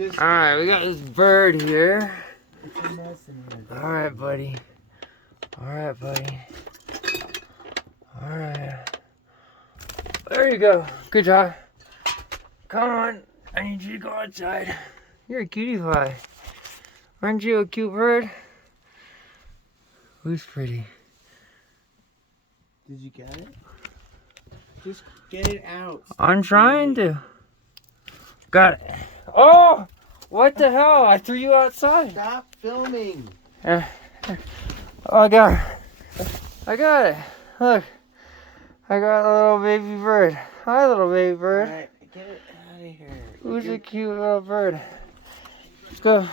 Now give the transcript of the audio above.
Alright, we got this bird here. It's a mess in here. Alright, buddy. Alright, buddy. Alright. There you go. Good job. Come on. I need you to go outside. You're a cutie pie. Aren't you a cute bird? Who's pretty? Did you get it? Just get it out. I'm trying to. Got it. Oh! What the hell? I threw you outside. Stop filming. Oh, I got it. I got it. Look. I got a little baby bird. Hi, little baby bird. Alright, get it out of here. Who's a cute little bird? Let's go.